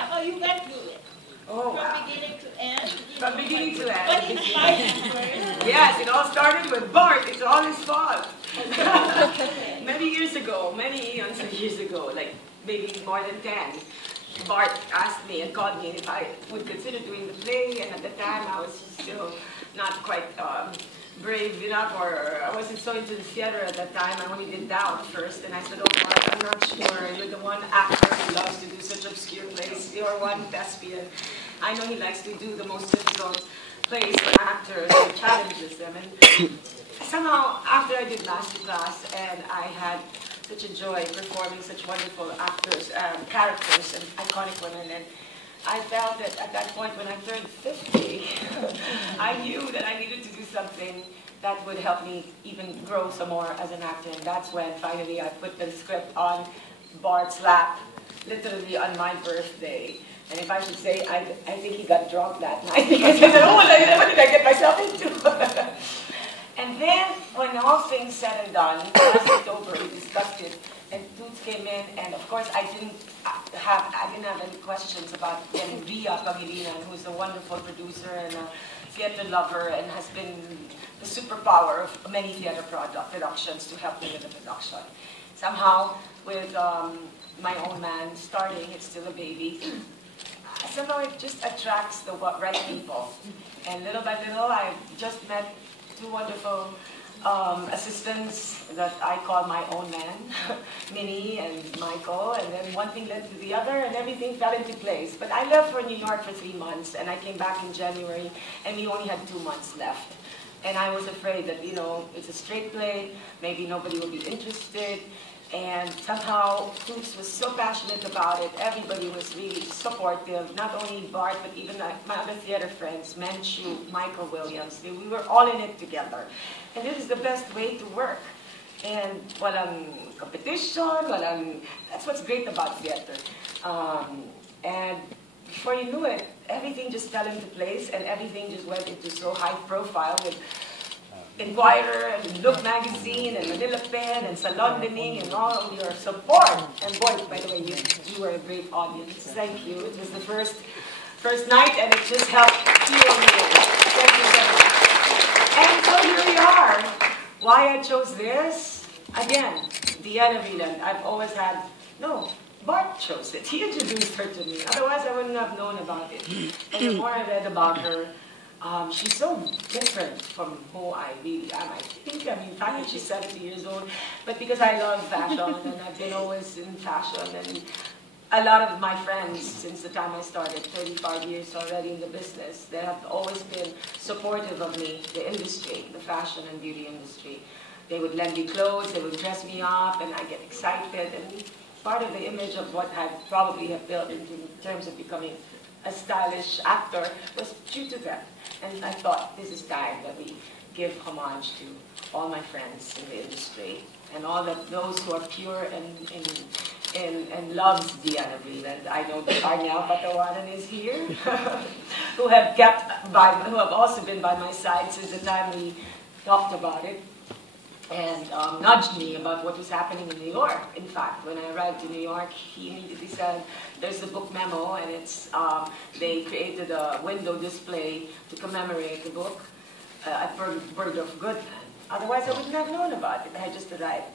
Yeah, how you went through it. Oh, From wow. beginning to end. From beginning to end. What inspired you first? Yes, it all started with Bart. It's all his fault. Many years ago, many eons of years ago, like maybe more than 10, Bart asked me and called me if I would consider doing the play, and at the time I was still not quite brave enough, or I wasn't so into the theater at that time. I only did Down first, and I said, oh, Bart, I'm not sure. You're the one actor who loves to do such obscure plays. You're one thespian. I know he likes to do the most difficult plays for actors and challenges them. And somehow, after I did Masterclass, and I had such a joy performing such wonderful actors, characters, and iconic women, and I felt that at that point when I turned 50, I knew that I needed to do something that would help me even grow some more as an actor. And that's when finally I put the script on Bart's lap, literally on my birthday. And if I should say, I think he got drunk that night because he said, oh, what did I get myself into? And then, when all things said and done, last October we discussed it, and Toots came in, and of course I didn't have any questions about getting Ria Pangilinan, who's a wonderful producer and a theater lover, and has been the superpower of many theater productions to help me with the production. Somehow, with my own man starting, it's still a baby. Somehow it just attracts the right people. And little by little, I just met two wonderful assistants that I call my own men, Minnie and Michael, and then one thing led to the other, and everything fell into place. But I left for New York for 3 months, and I came back in January, and we only had 2 months left. And I was afraid that, you know, it's a straight play, maybe nobody will be interested. And somehow, Toots was so passionate about it. Everybody was really supportive, not only Bart, but even my other theater friends, Menchu, Michael Williams. We were all in it together. And this is the best way to work. And walang competition, that's what's great about theater. And before you knew it, everything just fell into place, and everything just went into so high profile with Inquirer and Look Magazine and Manila Pen and Salon Dining and all of your support. And boy, by the way, you were a great audience. Thank you. It was the first night, and it just helped fuel me. Thank you so much. And so here we are. Why I chose this? Again, Deanna Vreeland. I've always had, no, Bart chose it. He introduced her to me. Otherwise, I wouldn't have known about it. And the more I read about her, she's so different from who I really am. I think, in fact, that she's 70 years old, but because I love fashion, and I've been always in fashion, and a lot of my friends, since the time I started, 35 years already in the business, they have always been supportive of me, the industry, the fashion and beauty industry. They would lend me clothes, they would dress me up, and I get excited, and part of the image of what I probably have built in terms of becoming a stylish actor was due to that. And I thought, this is time that we give homage to all my friends in the industry and all those who are pure and loves Deanna Vreeland. I know that Arnel Patawanan is here, who have also been by my side since the time we talked about it, and nudged me about what was happening in New York. In fact, when I arrived in New York, he immediately said, there's the book memo, and it's they created a window display to commemorate the book at Bergdorf Goodman. Otherwise, I wouldn't have known about it. I had just arrived.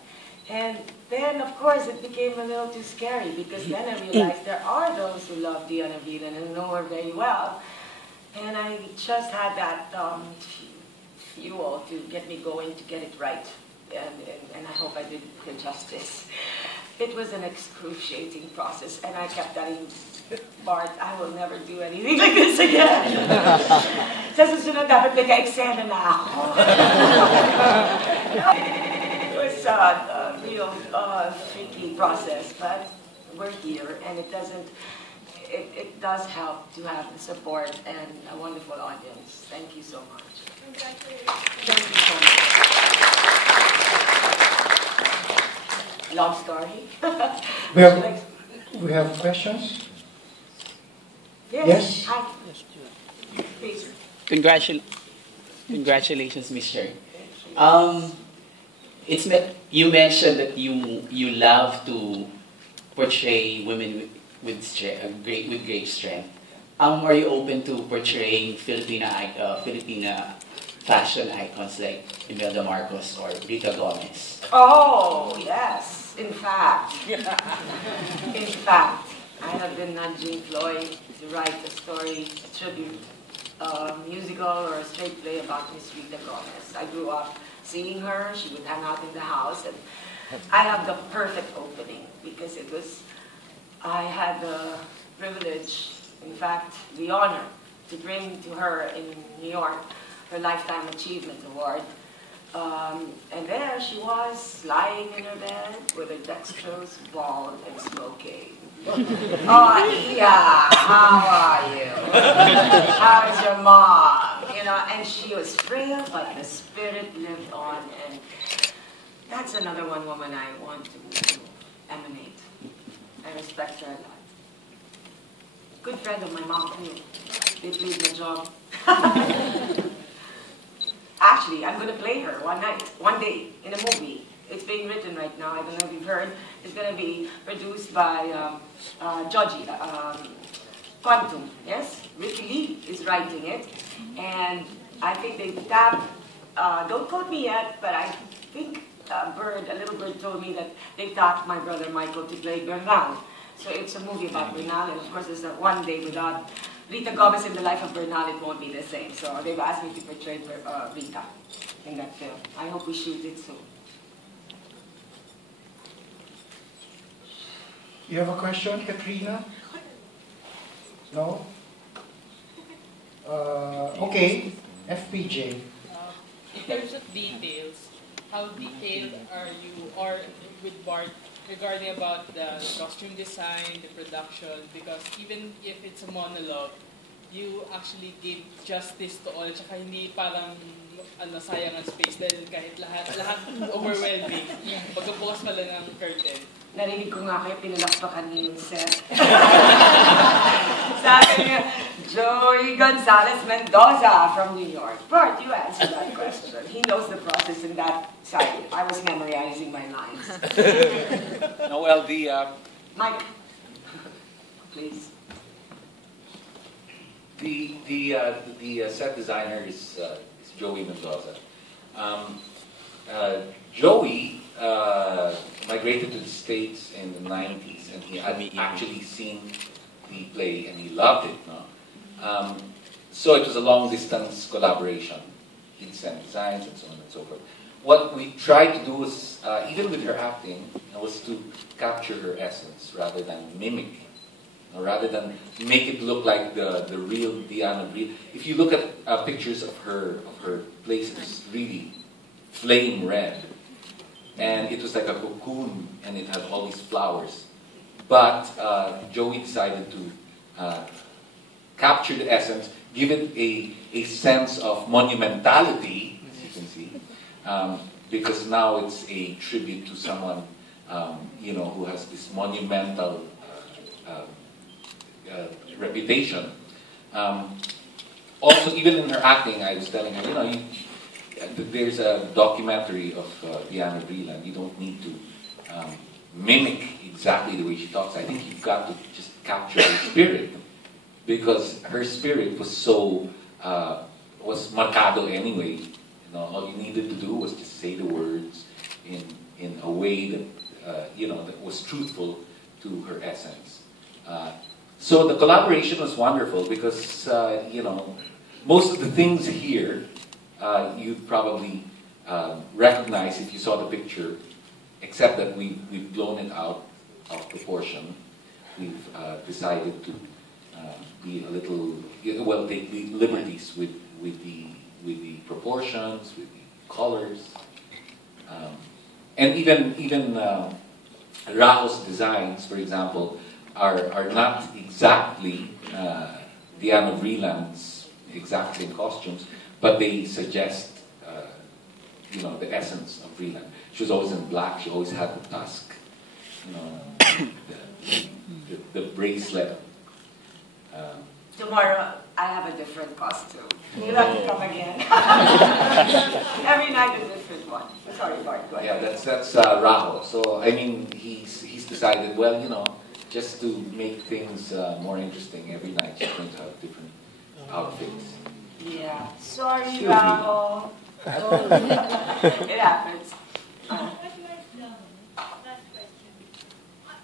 And then, of course, it became a little too scary, because then I realized there are those who love Deanna Vreeland and know her very well. And I just had that fuel to get me going, to get it right. And I hope I did her justice. It was an excruciating process, and I kept telling Bart, I will never do anything like this again. Sa susunod, dapat nagka-eksena na ako. It was a real freaky process, but we're here, and it does help to have the support and a wonderful audience. Thank you so much. Congratulations. Thank you so much. Long story. We have questions? Yes. Yes. Hi. Please. Congratulations, Miss Cherie. You mentioned that you love to portray women with great strength. Are you open to portraying Filipina fashion icons like Imelda Marcos or Rita Gomez? Oh, yes. In fact, I have been nudging Floyd to write a story, a tribute, musical or a straight play about Miss Rita Gomez. I grew up seeing her. She would hang out in the house, and I have the perfect opening because I had the privilege, in fact, the honor to bring to her in New York her Lifetime Achievement Award. And there she was, lying in her bed with her dextrose, bald, and smoking. Oh, yeah, how are you? How's your mom? You know, and she was frail, but the spirit lived on, and that's another one woman I want to emanate. I respect her a lot. Good friend of my mom, too. They played my job. Actually, I'm going to play her one day, in a movie. It's being written right now. I don't know if you've heard. It's going to be produced by Joji, Quantum, yes? Ricky Lee is writing it. And I think they tapped, don't quote me yet, but I think a little bird told me that they tapped my brother Michael to play Bernal. So it's a movie about Bernal, and of course there's one day without Rita Gomez in the life of Bernal, it won't be the same. So they've asked me to portray Rita in that film. I hope we shoot it soon. You have a question, Katrina? No? Okay, FPJ. In terms of details, how detailed are you or with Bart regarding about the costume design, the production? Because even if it's a monologue, you actually gave justice to all. Tsaka hindi parang sayang ang space dahil kahit lahat overwhelming. Pagkabukas pala ng curtain. Narinig ko nga kayo, pinalakpakan niyo yung set. Sabi niya, Joey Gonzalez Mendoza from New York. Bart, you answered that question. He knows the process in that side. I was memorizing my lines. No, well, Mike, please. The set designer is Joey Mendoza. Joey migrated to the States in the 90s, and he had actually seen the play, and he loved it. No? So it was a long-distance collaboration in set designs and so on and so forth. What we tried to do was, even with her acting, was to capture her essence rather than mimic, rather than make it look like the real Diana Vreeland. If you look at pictures of her place, it's really flame red. And it was like a cocoon, and it had all these flowers. But Joey decided to capture the essence, give it a sense of monumentality, as you can see, because now it's a tribute to someone, who has this monumental reputation. Also, even in her acting, I was telling her, there's a documentary of Diana Vreeland. You don't need to mimic exactly the way she talks. I think you've got to just capture her spirit, because her spirit was so was marcado anyway. All you needed to do was just say the words in a way that that was truthful to her essence. So the collaboration was wonderful because most of the things here you'd probably recognize if you saw the picture, except that we've blown it out of proportion. We've decided to be a little, take the liberties with the proportions, with the colors, and even Rajo's designs, for example, are not exactly Diana Vreeland's exact same costumes, but they suggest, the essence of Vreeland. She was always in black. She always had the tusk, the bracelet. Tomorrow, I have a different costume. You'll have to come again. Every night a different one. Sorry, Bart, go ahead. Yeah, that's Rajo. So, I mean, he's decided, just to make things more interesting, every night she's going to have different outfits. Yeah. Sorry, Excuse me. Ramo. It happens. Last question.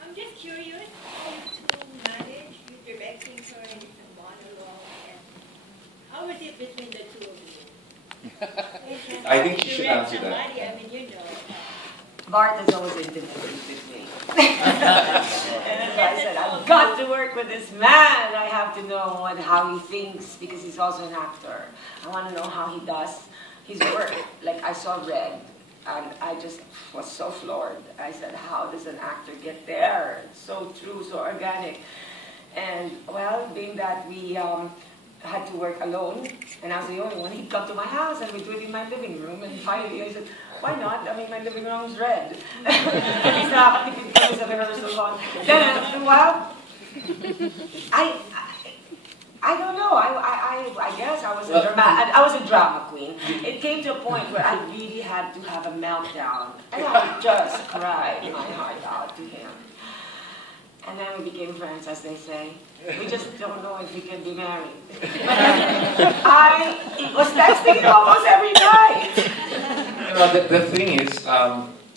I'm just curious how you two manage with directing her and it's a monologue, and how is it between the two of you? I think you should Direct answer that. somebody, I mean, you know. Bart has always intimidated me. And I said, I've got to work with this man. I have to know how he thinks because he's also an actor. I want to know how he does his work. Like I saw Red, and I just was so floored. I said, how does an actor get there? It's so true, so organic. And well, being that we had to work alone, and I was the only one, he'd come to my house and we'd do it in my living room. And finally I said, why not? I mean, my living room's red. He's not, I think it comes at the rehearsal hall. Then after a while, I don't know. I guess I was a drama queen. It came to a point where I really had to have a meltdown, and I would just cry my heart out to him. And then we became friends, as they say. We just don't know if we can be married. I was texting him almost every night. You know, the thing is,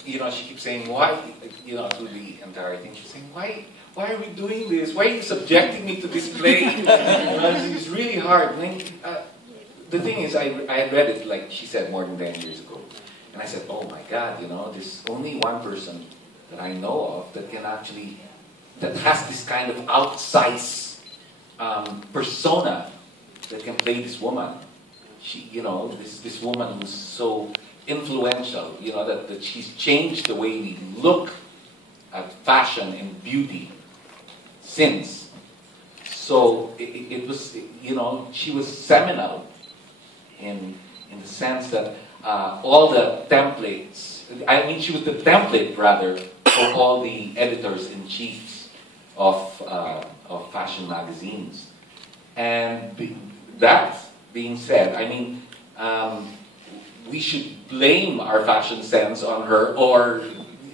you know, she keeps saying, why, you know, through the entire thing, she's saying, why are we doing this? Why are you subjecting me to this play? You know, it's really hard. I mean, the thing is, I had read it, like she said, more than 10 years ago. And I said, oh my God, you know, there's only one person that I know of that can actually, that has this kind of outsized persona that can play this woman. She, you know, this woman who's so influential, you know, that she's changed the way we look at fashion and beauty since. So it was, you know, she was seminal in the sense that all the templates, I mean, she was the template rather for all the editors-in-chiefs of fashion magazines. And that being said, I mean, we should blame our fashion sense on her or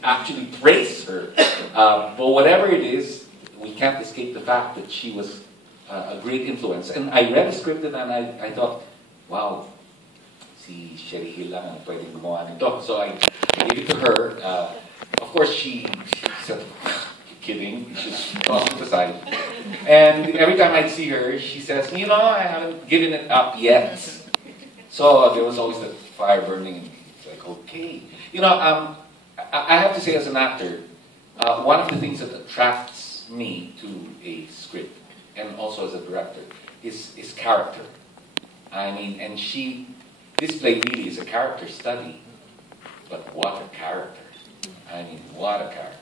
actually praise her. But whatever it is, we can't escape the fact that she was a great influence. And I read the script and I thought, wow, si Cherie Gil lang ang pwedeng gumawa nito. So I gave it to her. Of course, she said, kidding, she tossed it aside. And every time I'd see her, she says, you know, I haven't given it up yet. So there was always that fire burning, and it's like, okay. You know, I have to say as an actor, one of the things that attracts me to a script, and also as a director, is character. I mean, and this play really is a character study, but what a character. I mean, what a character.